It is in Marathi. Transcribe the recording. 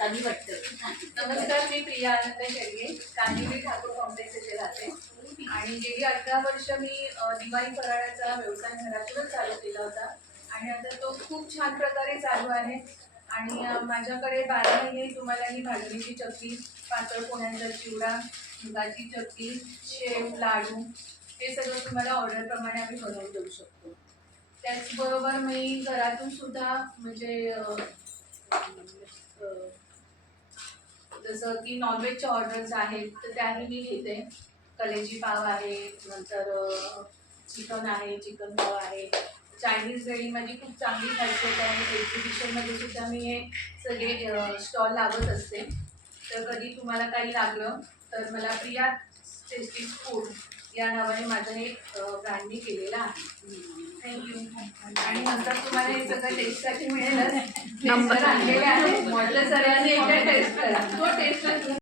बोलताना वाटतं. नमस्कार, मी प्रिया आनंद शेळके, कांदिवली ठाकूर कॉम्प्लेक्स येथे राहते आणि गेली 18 वर्ष मी दिवाळी फराळाचा व्यवसाय घरातूनच चालू केला होता आणि आता तो खूप छान प्रकारे चालू आहे. आणि माझ्याकडे 12 महिने तुम्हाला ही भाजणीची चकली, पातळ पोह्यांचा चिवडा, मुगाची चकली, शेव, लाडू हे सगळं तुम्हाला ऑर्डरप्रमाणे आम्ही बनवून देऊ शकतो. त्याचबरोबर मी घरातून सुद्धा म्हणजे जसं की नॉनव्हेजच्या ऑर्डर्स आहेत तर त्याही मी घेते. कलेजी पाव आहे, नंतर चिकन आहे, चिकन पाव आहे. चायनीज वेळीमध्ये खूप चांगली खासियत आहे. एक्झिबिशनमध्ये सुद्धा मी हे सगळे स्टॉल लावत असते. तर कधी तुम्हाला काही लागलं तर मला प्रिया टेस्टी फूड या नावाने माझं हे ब्रँड मी केलेलं आहे. थँक्यू. आणि नंतर तुम्हाला हे सगळं टेस्टसाठी मिळेलच. नंबर आणलेले आहे, म्हटलं सगळ्यांनी एकदा टेस्ट करा. तो टेस्ट